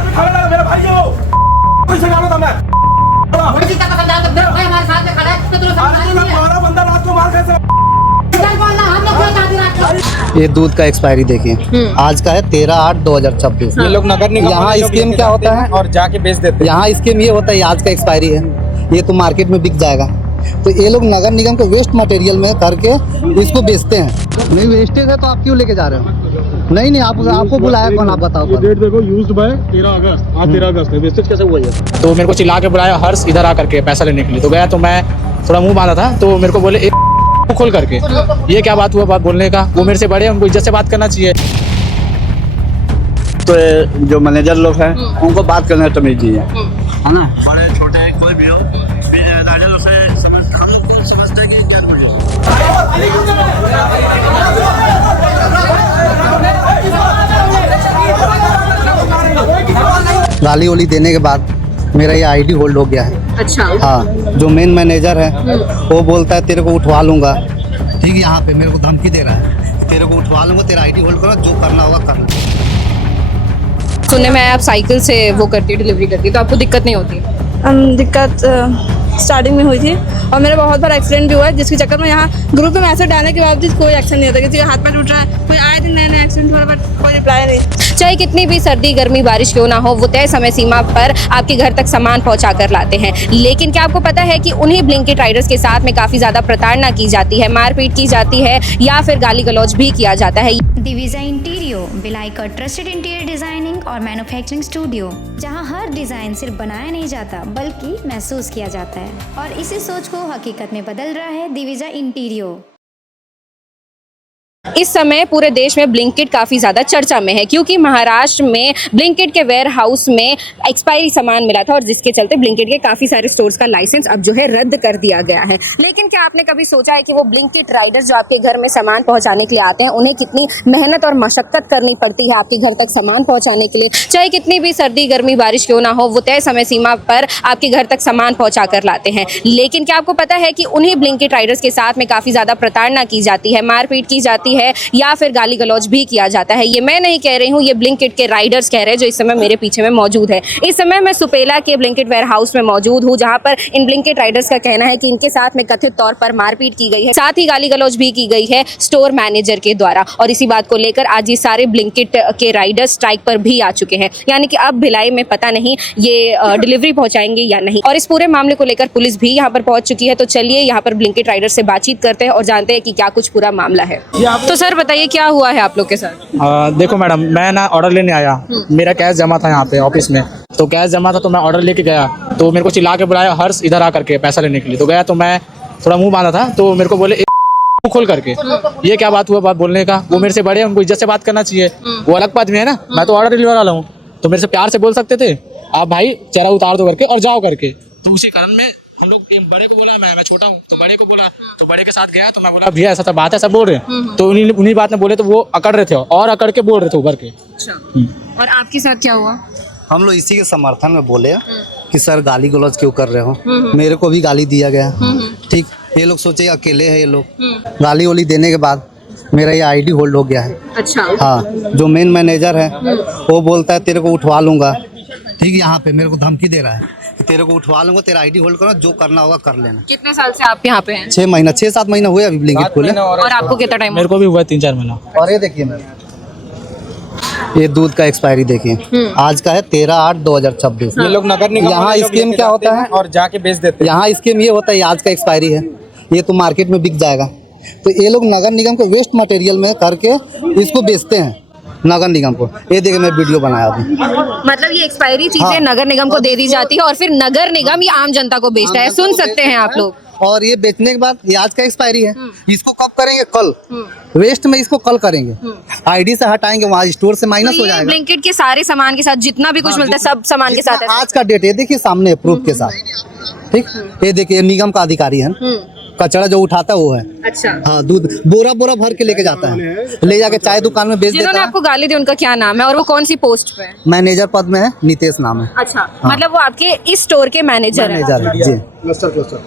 साथ में खड़ा मेरा भाई हो कोई सिखाना था मैं पुलिस का समझा तो फिर भाई हमारे साथ में खड़ा है तो तुम समझा नहीं हमारा बंदा रात को मार कैसे हम लोग क्यों चाहते हैं? ये दूध का एक्सपायरी देखिए, आज का है 13/8/2026। ये लोग नगर निगम यहाँ वाले स्कीम जो क्या होता है और जाके बेच देते हैं। यहाँ स्कीम ये होता है, आज का एक्सपायरी है, ये तो मार्केट में बिक जाएगा। तो ये लोग नगर निगम के वेस्ट मटेरियल में करके इसको बेचते हैं। नहीं वेस्टेज है तो आप क्यों लेके जा रहे हो? नहीं नहीं, आपको बुलाया कौन, आप बताओ। डेट देखो, यूज्ड बाय 13 अगस्त। आज 13 अगस्त है, वेस्टेज कैसे हुआ ये? तो मेरे को चिल्ला के बुलाया हर्ष इधर आ करके पैसा लेने के लिए। तो गया तो मैं थोड़ा मुंह बांधा था, तो मेरे को बोले एक खोल करके, ये क्या बात हुआ बात बोलने का? वो मेरे से बड़े, उनको इज्जत से बात करना चाहिए। तो जो मैनेजर लोग हैं उनको बात करने में तमीज नहीं है ना। बड़े छोटे कोई भी हो, मैनेजर से हम लोग को समझते हैं कि क्या गाली वाली देने के बाद मेरा ये आईडी होल्ड हो गया है। अच्छा। हाँ, जो मेन मैनेजर है वो बोलता है तेरे को उठवा लूंगा। ठीक है, यहाँ पे मेरे को धमकी दे रहा है, तेरे को उठवा लूंगा, तेरा आईडी होल्ड करो, जो करना होगा करना। सुनने में आया आप साइकिल से वो करती है, डिलीवरी करती है, तो आपको दिक्कत नहीं होती? दिक्कत स्टार्टिंग में हुई थी और मेरा बहुत बार एक्सीडेंट भी हुआ है, जिसके चक्कर में यहाँ ग्रुप में मैसेज डालने के बावजूद कोई एक्शन नहीं होता। किसी का हाथ में टूट रहा है, कोई आए दिन नए नए एक्सीडेंट हो रहा है, बट कोई रिप्लाई नहीं। चाहे कितनी भी सर्दी गर्मी बारिश क्यों ना हो, वो तय समय सीमा पर आपके घर तक सामान पहुंचा कर लाते हैं। लेकिन क्या आपको पता है कि उन्हीं ब्लिंकिट राइडर्स के साथ में काफ़ी ज़्यादा प्रताड़ना की जाती है, मारपीट की जाती है या फिर गाली गलौज भी किया जाता है। दिविजा इंटीरियो बिलाई का ट्रस्टेड इंटीरियर डिजाइनिंग और मैन्युफैक्चरिंग स्टूडियो, जहां हर डिजाइन सिर्फ बनाया नहीं जाता बल्कि महसूस किया जाता है, और इसी सोच को हकीकत में बदल रहा है दिविजा इंटीरियो। इस समय पूरे देश में ब्लिंकिट काफ़ी ज़्यादा चर्चा में है, क्योंकि महाराष्ट्र में ब्लिंकिट के वेयर हाउस में एक्सपायरी सामान मिला था और जिसके चलते ब्लिंकिट के काफ़ी सारे स्टोर्स का लाइसेंस अब जो है रद्द कर दिया गया है। लेकिन क्या आपने कभी सोचा है कि वो ब्लिंकिट राइडर्स जो आपके घर में सामान पहुंचाने के लिए आते हैं, उन्हें कितनी मेहनत और मशक्कत करनी पड़ती है आपके घर तक सामान पहुँचाने के लिए? चाहे कितनी भी सर्दी गर्मी बारिश क्यों ना हो, वो तय समय सीमा पर आपके घर तक सामान पहुँचा कर लाते हैं। लेकिन क्या आपको पता है कि उन्हीं ब्लिंकिट राइडर्स के साथ में काफ़ी ज़्यादा प्रताड़ना की जाती है, मारपीट की जाती है या फिर गाली गलौज भी किया जाता है? ये मैं नहीं कह रही हूँ, ये ब्लिंकिट के राइडर्स कह रहे हैं जो इस समय मेरे पीछे में मौजूद है। इस समय मैं सुपेला के ब्लिंकिट वेयर हाउस में मौजूद हूँ, जहाँ पर इन ब्लिंकिट राइडर्स का कहना है कि इनके साथ में कथित तौर पर मारपीट की गई है, साथ ही गाली गलौज भी की गई है स्टोर मैनेजर के द्वारा। और इसी बात को लेकर आज ये सारे ब्लिंकिट के राइडर्स स्ट्राइक पर भी आ चुके हैं, यानी कि अब भिलाई में पता नहीं ये डिलीवरी पहुँचाएंगे या नहीं। और इस पूरे मामले को लेकर पुलिस भी यहाँ पर पहुँच चुकी है। तो चलिए यहाँ पर ब्लिंकिट राइडर्स से बातचीत करते हैं और जानते हैं कि क्या कुछ पूरा मामला है। तो सर बताइए क्या हुआ है आप लोग के साथ? देखो मैडम, मैं ना ऑर्डर लेने आया, मेरा कैश जमा था यहाँ पे ऑफिस में, तो कैश जमा था तो मैं ऑर्डर लेके गया, तो मेरे को चिल्ला के बुलाया हर्ष इधर आ करके पैसा लेने के लिए। तो गया तो मैं थोड़ा मुंह बांधा था, तो मेरे को बोले एक खोल करके, ये क्या बात हुआ बात बोलने का? वो मेरे से बड़े, उनको इज्जत से बात करना चाहिए, वो अलग बात में है ना। मैं तो ऑर्डर डिलीवर वाला हूँ, तो मेरे से प्यार से बोल सकते थे आप भाई चेहरा उतार दो करके और जाओ करके। तो उसी कारण में हम लोग बड़े को बोला, मैं छोटा हूँ तो बड़े को बोला, तो बड़े के साथ गया, तो मैं बोला भैया ऐसा सब बात है, सब बोल रहे हैं, तो उन्हीं बात में बोले, तो वो अकड़ रहे थे और अकड़ के बोल रहे थे उभर के। और आपके साथ क्या हुआ? हम लोग इसी के समर्थन में बोले कि सर गाली गलौज क्यों कर रहे हो, मेरे को भी गाली दिया गया। ठीक, ये लोग सोचे अकेले है, ये लोग गाली वाली देने के बाद मेरा ये आईडी होल्ड हो गया है। अच्छा। हाँ, जो मेन मैनेजर है वो बोलता है तेरे को उठवा लूंगा। ठीक है, यहाँ पे मेरे को धमकी दे रहा है, तेरे को उठवा लूंगा, तेरा आईडी होल्ड करो, जो करना होगा कर लेना। कितने साल से आप यहाँ पे हैं? 6-7 महीना हुए अभी ब्लिंकिट खोले। और आपको कितना टाइम? मेरे को भी हुआ 3-4 महीना। और ये देखिए मैम, ये दूध का एक्सपायरी देखिए, आज का है 13/8/2026। ये लोग नगर निगम यहाँ वाले जो स्कीम लेके क्या जाते होता है हैं और जाके बेच देते हैं। यहाँ स्कीम ये होता है, आज का एक्सपायरी है, ये तो मार्केट में बिक जाएगा। तो ये लोग नगर निगम के वेस्ट मटेरियल में करके इसको बेचते हैं नगर निगम को। ये देखिए मैं वीडियो बनाया अभी। मतलब ये एक्सपायरी चीजें हाँ। नगर निगम को दे दी जाती है और फिर नगर निगम ये आम जनता को बेचता है। सुन सकते हैं आप लोग। और ये बेचने के बाद ये आज का एक्सपायरी है, इसको कब करेंगे? कल वेस्ट में इसको कल करेंगे, आईडी से हटाएंगे, वहाँ स्टोर से माइनस हो जाएगा। ब्लिंकिट के सारे सामान के साथ जितना भी कुछ मिलता है सब सामान के साथ है। आज का डेट ये देखिए सामने प्रूफ के साथ। ठीक, ये देखिए निगम का अधिकारी है, कचरा जो उठाता है वो है। अच्छा। हाँ, दूध बोरा बोरा भर के लेके जाता है, ले जाके चाय दुकान में बेच देता जिन्होंने है। आपको गाली दी उनका क्या नाम है और वो कौन सी पोस्ट पे है? मैनेजर पद में है, नितेश नाम है। अच्छा। मतलब वो आपके इस स्टोर के मैनेजर है। मैनेजर है जी।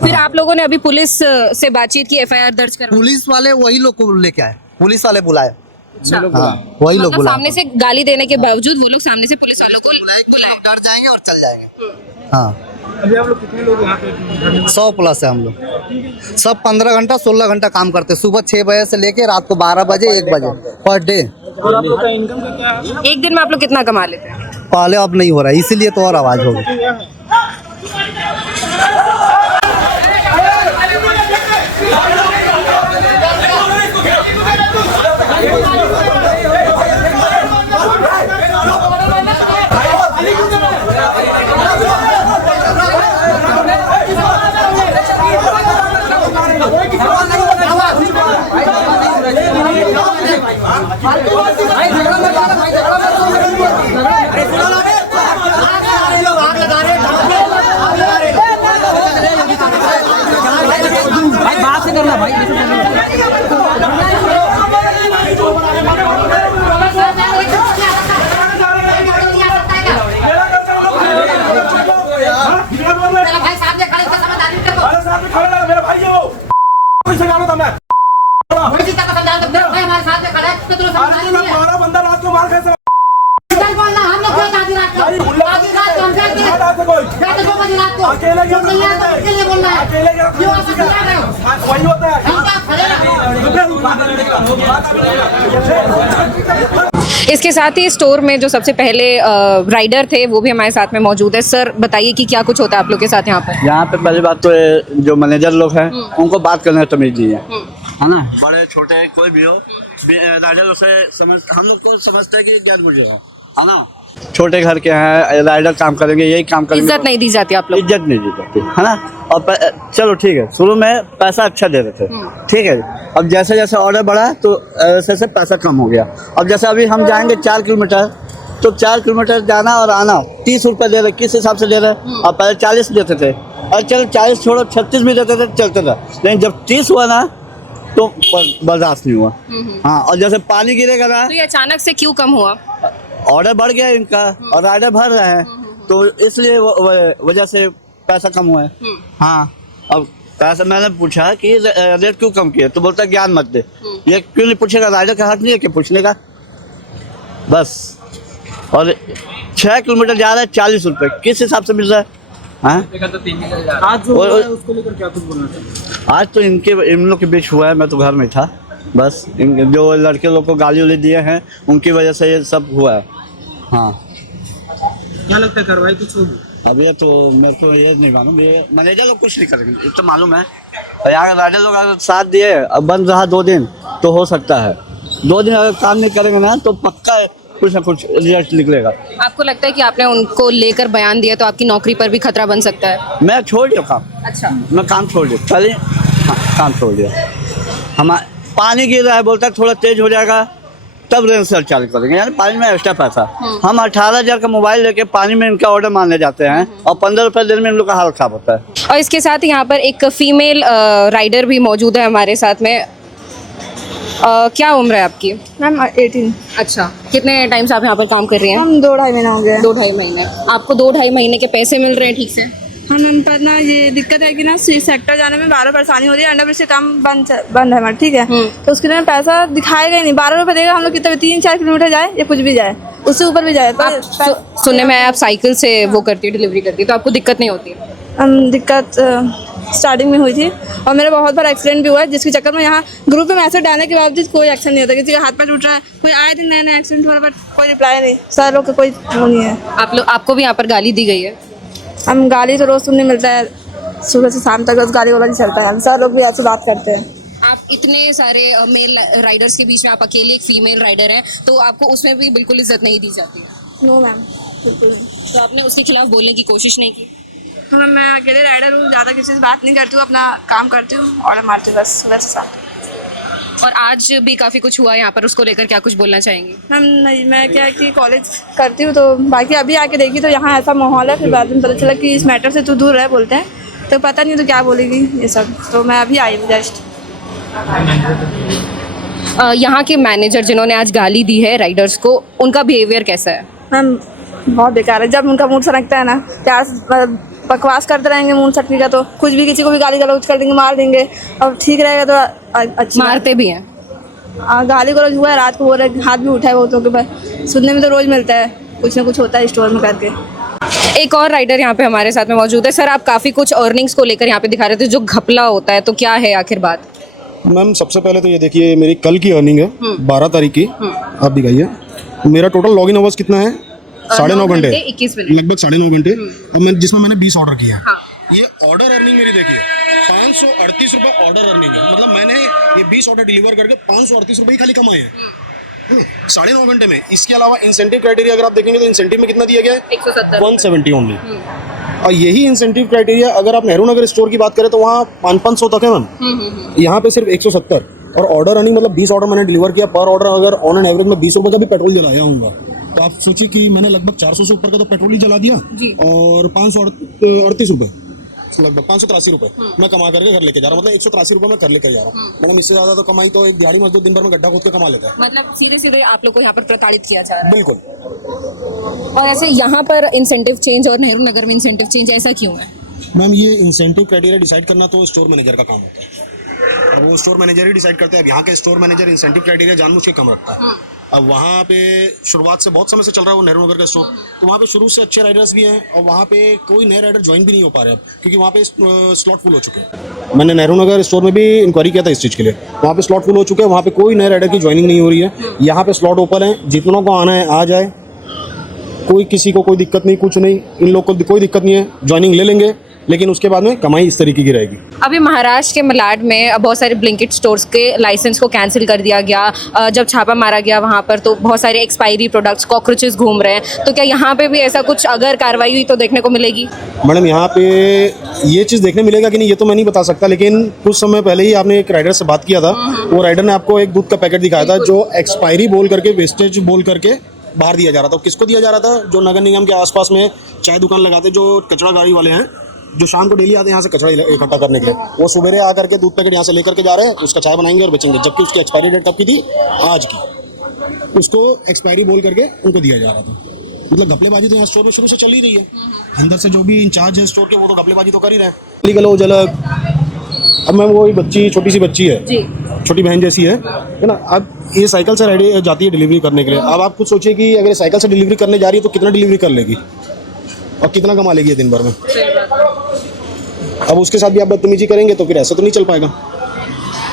फिर आप लोगों ने अभी पुलिस से बातचीत की, FIR दर्ज करवाई? पुलिस वाले वही लोग को लेके आए, पुलिस वाले बुलाए, हाँ वही लोग मतलब बुलाए सामने से गाली देने के बावजूद वो लोग सामने से पुलिस वालों को बुलाए। डर जाएंगे और चल जाएंगे। हाँ अभी आप लोग कितने लोग यहाँ पे 100 प्लस है हम लोग। सब 15 घंटा 16 घंटा काम करते हैं, सुबह 6 बजे से लेके रात को 12 बजे 1 बजे पर डे। और आप लोग का इनकम का क्या है? एक दिन में आप लोग कितना कमा लेते हैं? पहले अब नहीं हो रहा है, इसीलिए तो और आवाज होगी। भाई बात से करना भाई। भाई सामने खड़े थे, समझदारी से अरे साथ में खड़े लगा मेरा भाई है वो। कैसे गाना था मैं? मुझे तक समझा दो, मेरा भाई हमारे साथ में खड़ा है तो तुम्हें अरे समझदारी तू नहीं है। 12 बंदा रात को मार कैसे? चल बोलना, हम लोग क्यों आधी रात को? आधी रात को हम जाते हैं। रात को कोई रात को 2 बजे रात को। अकेले क्यों तुम नहीं आते, अकेले बोलना है। अकेले क्या क्यों आप समझा रहे हो? वही होता है। हम क्या खड़े रहो? इसके साथ ही स्टोर में जो सबसे पहले राइडर थे वो भी हमारे साथ में मौजूद है। सर बताइए कि क्या कुछ होता है आप लोग के साथ यहाँ पर? यहाँ पे पहली बात तो ये जो मैनेजर लोग हैं उनको बात करने का तमीज नहीं है ना। बड़े छोटे कोई भी हो, राइडर लोग से समझ, हम लोग को समझते हैं कि गैर मुझे हो, है ना। छोटे घर के हैं, राइडर काम करेंगे, यही काम करेंगे। इज्जत नहीं दी जाती आप लोग? इज्जत नहीं दी जाती है ना। और चलो ठीक है, शुरू में पैसा अच्छा दे रहे थे, ठीक है। अब जैसे जैसे ऑर्डर बढ़ा तो ऐसे ऐसे पैसा कम हो गया। अब जैसे अभी हम जाएंगे 4 किलोमीटर, तो 4 किलोमीटर जाना और आना 30 रुपये दे रहे, किस हिसाब से दे रहे? और पहले 40 देते थे, और चलो 40 छोड़ो 36 भी देते थे, चलते था। लेकिन जब 30 हुआ ना तो बर्दाश्त नहीं हुआ। हाँ, और जैसे पानी गिरेगा ना, तो ये अचानक से क्यों कम हुआ? ऑर्डर बढ़ गया इनका और राइडर भर रहे हैं, तो इसलिए वजह से पैसा कम हुआ है। हाँ, अब पैसा मैंने पूछा कि रेट क्यों कम किया, तो बोलता है ज्ञान मत दे। ये क्यों नहीं पूछेगा? राइडर का हक नहीं है कि पूछने का? बस। और 6 किलोमीटर जा रहा है 40 रुपये, किस हिसाब से मिल रहा है? हाँ? आज जो हुआ है उसको लेकर क्या कुछ बोलना चाहिए? आज तो इन लोग के बीच हुआ है, मैं तो घर में था। बस जो लड़के लोग को गाली उली दिए हैं उनकी वजह से ये सब हुआ है। हाँ, क्या लगता है कार्रवाई कुछ होगी? अब ये तो मेरे को ये नहीं मालूम, ये मैनेजर लोग कुछ नहीं करेंगे, ये तो मालूम है। और यहाँ राइडर लोग अगर साथ दिए, अब बंद रहा 2 दिन तो हो सकता है। 2 दिन अगर काम नहीं करेंगे ना तो पक्का कुछ ना कुछ रिजल्ट निकलेगा। आपको लगता है कि आपने उनको लेकर बयान दिया तो आपकी नौकरी पर भी खतरा बन सकता है? मैं छोड़ दिया काम। अच्छा, मैं काम छोड़ दिया पहले। हाँ, काम छोड़ दिया। हम पानी गिर रहा है, बोलता है थोड़ा तेज हो जाएगा तब रेंज सेल चालू करेंगे, यानी पानी में एक्स्ट्रा पैसा। हम 18,000 का मोबाइल लेके पानी में इनका ऑर्डर मारने जाते हैं और 15 रुपये देने में इन लोग का हाल खराब होता है। और इसके साथ यहाँ पर एक फीमेल राइडर भी मौजूद है हमारे साथ में। क्या उम्र है आपकी? मैम 18। अच्छा, कितने टाइम से आप यहाँ पर काम कर रही हैं? हम 2-2.5 महीना हो गया। 2-2.5 महीने। आपको 2-2.5 महीने के पैसे मिल रहे हैं ठीक से? हाँ मैम, पर ना ये दिक्कत है कि ना सेक्टर जाने में 12 परेशानी हो रही है। अंडरब्रिज से काम बंद है हमारा, ठीक है। तो उसके लिए पैसा दिखाएगा ही नहीं। 12 रुपये देगा, हम लोग कितने 3-4 किलोमीटर जाए या कुछ भी जाए, उससे ऊपर भी जाए। आप सुनने में आया आप साइकिल से वो करती है, डिलीवरी करती है, तो आपको दिक्कत नहीं होती? दिक्कत स्टार्टिंग में हुई थी और मेरा बहुत बार एक्सीडेंट भी हुआ है, जिसके चक्कर में यहाँ ग्रुप में मैसेज डालने के बावजूद कोई एक्शन नहीं होता। किसी का हाथ पैर टूट रहा है, कोई आए दिन नए नए एक्सीडेंट हो रहा है, बट कोई रिप्लाई नहीं। सर लोग का कोई वो नहीं है। आपको भी यहाँ पर गाली दी गई है? हम गाली तो रोज़ सुनने मिलता है, सुबह से शाम तक बस गाली वाला ही चलता है। हम सर लोग भी ऐसे बात करते हैं। आप इतने सारे मेल राइडर्स के बीच में आप अकेले एक फीमेल राइडर हैं, तो आपको उसमें भी बिल्कुल इज्जत नहीं दी जाती है? नो मैम, बिल्कुल नहीं। तो आपने उसके खिलाफ बोलने की कोशिश नहीं की? तो मैम, मैं अकेले राइडर हूँ, ज़्यादा किसी से बात नहीं करती हूँ, अपना काम करती हूँ, ऑर्डर मारती हूँ बस सुबह से शाम। और आज भी काफ़ी कुछ हुआ यहाँ पर, उसको लेकर क्या कुछ बोलना चाहेंगी? मैम नहीं, मैं क्या कि कॉलेज करती हूँ, तो बाकी अभी आके देखी तो यहाँ ऐसा माहौल है। फिर बाद में पता चला कि इस मैटर से तू दूर रह बोलते हैं, तो पता नहीं तो क्या बोलेगी ये सब। तो मैं अभी आई हूँ जस्ट। यहाँ के मैनेजर जिन्होंने आज गाली दी है राइडर्स को, उनका बिहेवियर कैसा है? मैम बहुत बेकार है। जब उनका मूड सनकता है ना, क्या बकवास करते रहेंगे मूड सटने का, तो कुछ भी किसी को भी गाली गलौज कर देंगे, मार देंगे। और ठीक रहेगा तो अच्छा। मारते भी हैं? गाली गलौज हुआ है, रात को बोल रहे हाथ भी उठा है बहुतों के पास, सुनने में तो रोज़ मिलता है कुछ ना कुछ होता है स्टोर में करके। एक और राइडर यहाँ पे हमारे साथ में मौजूद है। सर, आप काफ़ी कुछ अर्निंग्स को लेकर यहाँ पे दिखा रहे थे, जो घपला होता है, तो क्या है आखिर बात? मैम सबसे पहले तो ये देखिए मेरी कल की अर्निंग है 12 तारीख की, आप दिखाइए। मेरा टोटल लॉगिन आवर्स कितना है? 9.5 घंटे, 21 मिनट, लगभग 9.5 घंटे। अब मैं जिसमें मैंने 20 ऑर्डर किया। ये ऑर्डर अर्निंग मेरी देखिए 538 रुपये ऑर्डर अर्निंग है। मतलब मैंने ये 20 ऑर्डर डिलीवर करके 538 रुपये ही खाली कमाए हैं 9.5 घंटे में। इसके अलावा इंसेंटिव क्राइटेरिया अगर आप देखेंगे तो इंसेंटिव में कितना दिया गया है? 170 ओनली। और यही इंसेंटिव क्राइटेरिया अगर आप नेहरू नगर स्टोर की बात करें तो वहाँ 500 तक है मैम। यहाँ पे सिर्फ 170। और ऑर्डर अर्निंग मतलब 20 ऑर्डर मैंने डिलीवर किया, पर ऑर्डर अगर ऑन एन एवरेज में 20 रुपये का भी पेट्रोल जलाया हूँ, तो आप सोचिए कि मैंने लगभग 400 से ऊपर का तो पेट्रोल ही जला दिया और 538 रुपये, लगभग 583 रुपये मैं कमा करके घर लेके जा रहा हूँ। मतलब 183 रुपये मैं घर लेकर जा रहा हूँ। मतलब इससे ज्यादा तो कमाई तो एक दिहाड़ी मजदूर दिन भर में गड्ढा खोद के कमा लेता है। मतलब सीधे सीधे आप लोग को यहाँ पर प्रताड़ित किया जा रहा है। बिल्कुल। और ऐसे यहाँ पर इंसेंटिव चेंज और नेहरू नगर में इंसेंटिव चेंज ऐसा क्यों है? मैम ये इंसेंटिव क्राइटेरिया डिसाइड करना तो स्टोर मैनेजर का काम होता है। अब वो स्टोर मैनेजर ही डिसाइड करते हैं। अब यहाँ के स्टोर मैनेजर इंसेंटिव क्राइटेरिया जानबूझ के कम रखता है। अब वहाँ पे शुरुआत से बहुत समय से चल रहा है वो नेहरू नगर का स्टोर, तो वहाँ पे शुरू से अच्छे राइडर्स भी हैं और वहाँ पे कोई नए राइडर ज्वाइन भी नहीं हो पा रहे हैं क्योंकि वहाँ पे स्लॉट फुल हो चुके हैं। मैंने नेहरू नगर स्टोर में भी इंक्वायरी किया था इस चीज़ के लिए, वहाँ पे स्लॉट फुल हो चुके हैं, वहाँ पे कोई नए राइडर की ज्वाइनिंग नहीं हो रही है। यहाँ पे स्लॉट ओपन है, जितनों को आना है आ जाए, कोई किसी को कोई दिक्कत नहीं, कुछ नहीं, इन लोग को कोई दिक्कत नहीं है, ज्वाइनिंग ले लेंगे, लेकिन उसके बाद में कमाई इस तरीके की रहेगी। अभी महाराष्ट्र के मलाड में बहुत सारे ब्लिंकिट स्टोर्स के लाइसेंस को कैंसिल कर दिया गया। जब छापा मारा गया वहाँ पर तो बहुत सारे एक्सपायरी प्रोडक्ट्स, कॉकरोचेस घूम रहे हैं, तो क्या यहाँ पे भी ऐसा कुछ अगर कार्रवाई हुई तो देखने को मिलेगी? मैडम यहाँ पे ये चीज़ देखने मिलेगा कि नहीं ये तो मैं नहीं बता सकता, लेकिन कुछ समय पहले ही आपने एक राइडर से बात किया था, वो राइडर ने आपको एक दूध का पैकेट दिखाया था जो एक्सपायरी बोल करके, वेस्टेज बोल करके बाहर दिया जा रहा था। किसको दिया जा रहा था? जो नगर निगम के आसपास में चाय दुकान लगाते, जो कचरा गाड़ी वाले हैं, जो शाम को डेली आते हैं यहाँ से कचरा इकट्ठा करने के लिए, वो सुबह आकर के दूध पैकेट यहाँ से लेकर के जा रहे हैं, उसका चाय बनाएंगे और बेचेंगे, जबकि उसकी एक्सपायरी डेट कब की थी? आज की। उसको एक्सपायरी बोल करके उनको दिया जा रहा था। मतलब घपलेबाजी तो यहाँ स्टोर में शुरू से चल ही रही है। अंदर से जो भी इंचार्ज है स्टोर के वो तो घपलेबाजी तो कर ही रहे हैं। गलो जलक, अब मैम वो बच्ची, छोटी सी बच्ची है, छोटी बहन जैसी है ना। अब ये साइकिल से रेडी जाती है डिलीवरी करने के लिए। अब आप कुछ सोचिए कि अगर साइकिल से डिलीवरी करने जा रही है तो कितना डिलीवरी कर लेगी और कितना कमा लेगी दिन भर में। अब उसके साथ भी आप बदतमीजी करेंगे तो फिर ऐसा तो नहीं चल पाएगा।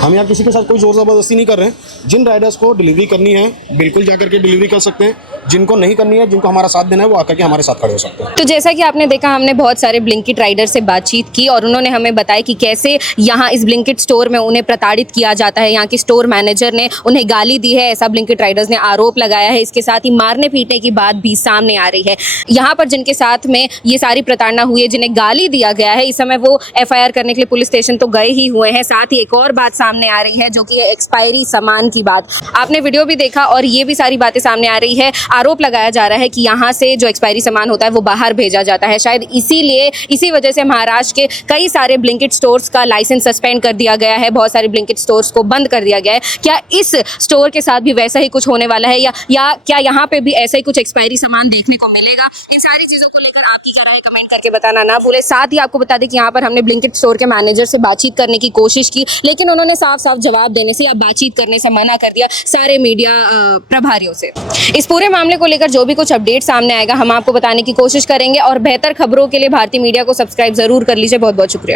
हम यहाँ किसी के साथ कोई जोर ज़बरदस्ती नहीं कर रहे हैं। जिन राइडर्स को डिलीवरी करनी है बिल्कुल जाकर के डिलीवरी कर सकते हैं, जिनको नहीं करनी है, जिनको हमारा साथ देना है, वो आकर के हमारे साथ खड़े हो सकते हैं। तो जैसा कि आपने देखा, हमने बहुत सारे ब्लिंकिट राइडर से बातचीत की और उन्होंने हमें बताया कि कैसे यहाँ इस ब्लिंकिट स्टोर में उन्हें प्रताड़ित किया जाता है। यहाँ के स्टोर मैनेजर ने उन्हें गाली दी है, ऐसा ब्लिंकिट राइडर्स ने आरोप लगाया है। इसके साथ ही मारने पीटने की बात भी सामने आ रही है। यहाँ पर जिनके साथ में ये सारी प्रताड़ना हुई है, जिन्हें गाली दिया गया है, इस समय वो FIR करने के लिए पुलिस स्टेशन तो गए ही हुए हैं। साथ ही एक और बात सामने आ रही है जो कि एक्सपायरी सामान की बात। आपने वीडियो भी देखा और ये भी सारी बातें सामने आ रही है। आरोप लगाया जा रहा है कि यहाँ से जो एक्सपायरी सामान होता है वो बाहर भेजा जाता है। शायद इसी वजह से महाराष्ट्र के कई सारे ब्लिंकिट स्टोर्स का लाइसेंस सस्पेंड कर दिया गया है। बहुत सारे ब्लिंकिट स्टोर्स को बंद कर दिया गया है। क्या इस स्टोर के साथ भी वैसा ही कुछ होने वाला है या क्या यहाँ पे भी ऐसा ही कुछ एक्सपायरी सामान देखने को मिलेगा? इन सारी चीज़ों को लेकर आपकी क्या राय है, कमेंट करके बताना ना भूले। साथ ही आपको बता दें कि यहाँ पर हमने ब्लिंकिट स्टोर के मैनेजर से बातचीत करने की कोशिश की, लेकिन उन्होंने साफ साफ जवाब देने से या बातचीत करने से मना कर दिया सारे मीडिया प्रभारियों से। इस पूरे मामले को लेकर जो भी कुछ अपडेट सामने आएगा हम आपको बताने की कोशिश करेंगे और बेहतर खबरों के लिए भारतीय मीडिया को सब्सक्राइब जरूर कर लीजिए। बहुत बहुत शुक्रिया।